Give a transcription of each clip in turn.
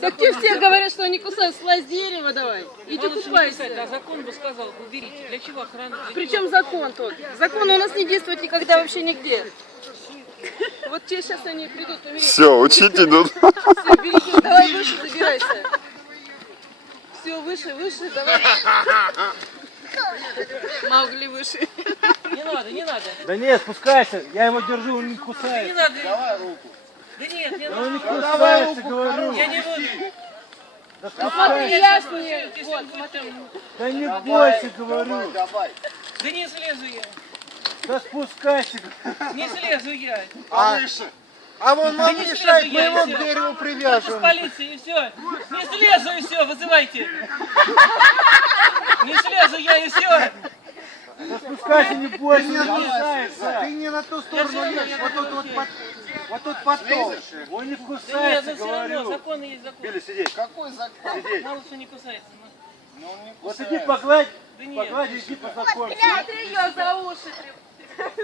Так тебе все говорят, что они кусают, слазь дерева давай. Иди купайся. А закон бы сказал, уберите. Для чего охрана? Причем закон тут? Закон у нас не действует никогда вообще нигде. Вот тебе сейчас они придут умереть. Все, учить идут. Все, береги, давай выше забирайся. Все, выше, выше, давай. Маугли выше. Не надо, не надо. Да нет, спускайся, я его держу, он не Не кусается. надо. Давай руку. Да нет, не Он не надо. кусается, говорю. Я не буду. Да Смотри, спускайся. я мне. Вот, смотри. Да не бойся, говорю. Да не слезу я. Да спускайся. Не слезу я. А вон Да нам не мешает, слезу мы я, его и к всё. дереву Это с привяжем. полиции и все. Не слезу и все, вызывайте. Не слезу я и все. Да спускайся, не бойся, не кусается. Ты не на ту Я сторону всё равно лезь, не вот тут буду вот, вот тут потолще. Он не Да нет, кусается, но все равно, говорю. закон есть закон. Или сидеть. Какой закон? Сидеть. Мало что не кусается. но- Вот иди погладь, Да нет. погладь, иди познакомься. Смотри, ее за уши.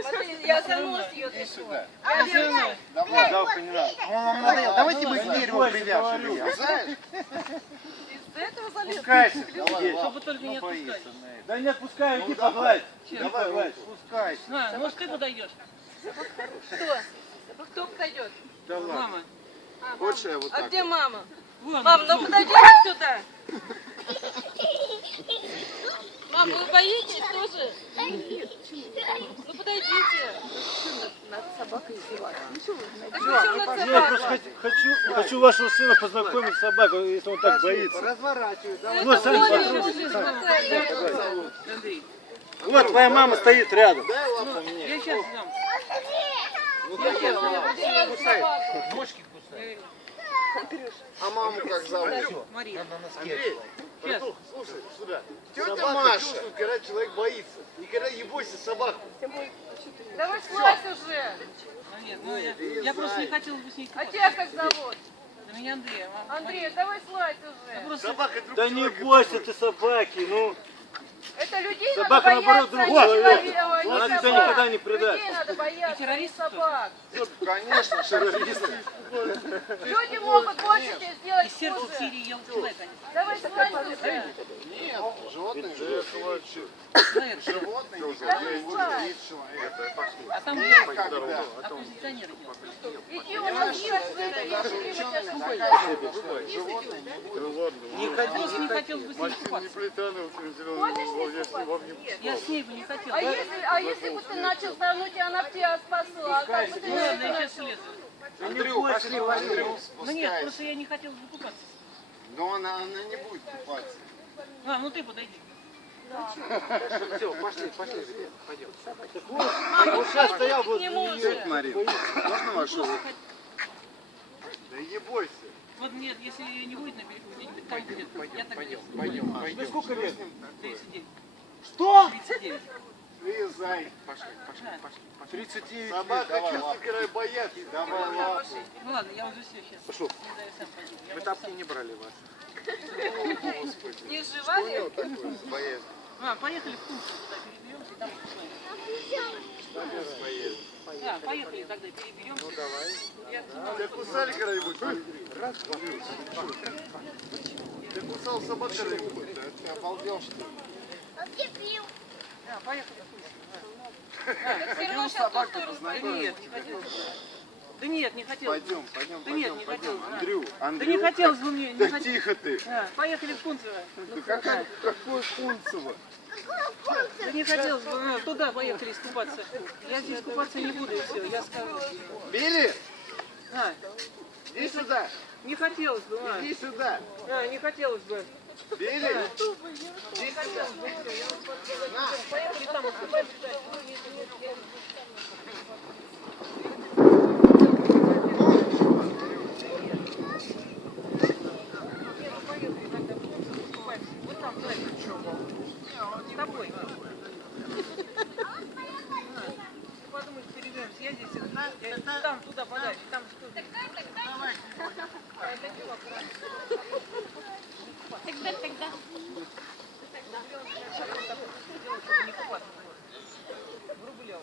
Смотри, я за нос ее трясу. Я всё равно. Давай. Жалко, не надо. Он вам надоел. Давайте мы к Не дереву бойся, привяжем говорю. ее. Знаешь? Из этого залез. Спускайся. Чтобы только не отпускать. Да не отпускай, иди погладь. Иди Давай, погладь. спускайся. На, может ты подойдешь? Кто? Кто подойдет? Мама. Хочешь я вот А так? где мама? Вон. Мам, ну подойдите сюда. Мам, вы боитесь тоже? Ну подойдите. Над собакой издеваться. Так причем над Я просто собакой? хочу вашего сына познакомить с собакой, если он так боится. Разворачивай. Давай. Вот, сами Это потрогайте. Сань. Андрей. Вот твоя мама стоит рядом. Дай лапу мне. Я сейчас дам. Ножки кусай. А маму как зовут? Мария. Андрей, Сейчас. слушай, сюда. Тетя Маша. Когда человек боится. Никогда не бойся собаку. Давай слазь уже. Ну нет, ну я просто не хотел бы с ней А купаться. тебя как зовут? Да меня Андрей. Андрей, давай слазь уже. Просто Собака друг Да не человека. бойся ты собаки, ну. Это людей Собака, надо наоборот, бояться, другой а человек. не человека, Она не тебя собак. никогда не предаст. Людей надо бояться, а не террористы собак. Конечно, террористы. Люди могут больше тебе сделать из сердца хуже. Сирии ел человека. Давай слазь уже. Нет, животные же. Человек. Животные Давай слазь. А там где? когда. Оппозиционеры делают. Иди уже съешь свои вещи, тебя Я просто не хотел бы с ней купаться. Хочешь купаться? Я с ней бы не хотел. А если бы ты начал тонуть, и она бы тебя спасла? Как бы ты Ну на ладно, это я сейчас начал? слезу. Андрю, пошли, Андрю, Ну нет, спускайся. просто я не хотел бы купаться. Но она не будет купаться. А, ну ты подойди. Все, пошли, ребят, пойдем. Вот сейчас стоял бы. К нему уже. Марина, можно вашу руку? Да не бойся. Вот нет, если не будет на берегу, где-нибудь там где-то. Я так Пойдем. Тебе сколько лет? 39. Что? 39. Слезай. Да. 39 собака, чувствую, когда боятся. Давай лапу. Ну ладно, я уже все сейчас. Пошел. Не знаю, сам пойду. Я Мы уже тапки сам. не брали вас. Не сживали? Боязнь. А, поехали в Тульцу, туда переберемся, там посмотрим. Да, поехали тогда, переберемся. Ну давай. Тебя кусали когда-нибудь? Раз, два, Ты кусал собак когда-нибудь? Ты обалдел, что ли? Да, поехали в Тульцу. Так все равно сейчас в ту сторону Да пойдем. нет, не хотелось. Да нет, не хотелось. Пойдем. Да нет, не хотелось. Андрю, Да Андрю. не хотелось бы мне. Да тихо ты. Поехали в Кунцево. Какое Кунцево? Да не хотелось бы, туда поехали искупаться. Я здесь купаться не буду и все, я скажу. Билли, Иди сюда. Не хотелось бы, Иди сюда. не хотелось бы. Билли, Не хотелось бы, все, я вам подсказываю. Поехали там искупаться. Вот там, с тобой. Подумаешь, переберемся. Я здесь, там, туда подальше, там. Тогда. Не купаться. В Рублево.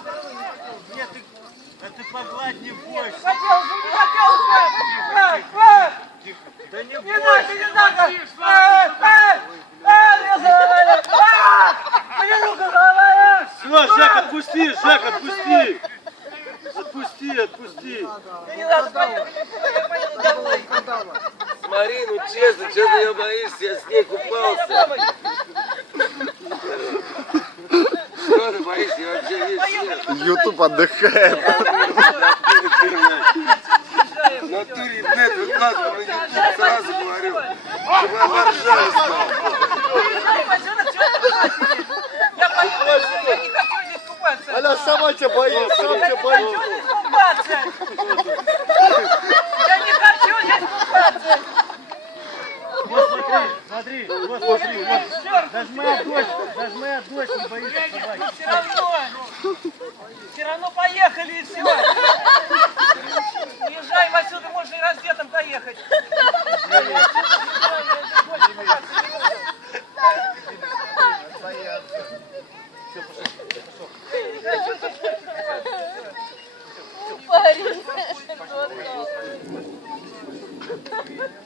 Здоровый Да ты погладь, не бойся. Хотел, не хотел, Пап! Да не Не бойся. надо, не надо! Я завалил! Мне руку завалил! Все, Жек, отпусти, Жек, отпусти. Отпусти, отпусти. Не надо, поехали, я поеду домой! Смотри, ну честно, что ты ее боишься? Я с ней купался. Что ты боишься? Я вообще весь свет. Ютуб отдыхает. В натуре нет, выкладываю на YouTube, сразу говорю. Чтобы она ржали стала. Я поеду, я не хочу здесь купаться! Она сама тебя боится, сам Я тебя не боится. хочу здесь купаться! Я не хочу здесь купаться! Вот смотри, вот смотри, вот. Черт! Даже моя дочь не боится собаки. Все равно поехали и все. Езжаем отсюда, можно и раздетым доехать. Парень.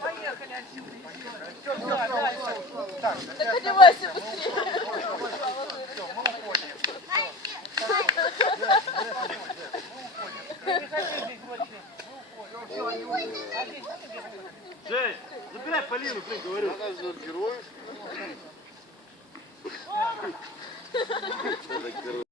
Поехали отсюда и все. Все, дальше. Так одевайся быстрее. Я не хочу здесь больше. Жень, забирай Полину, блин, говорю. Она же героев.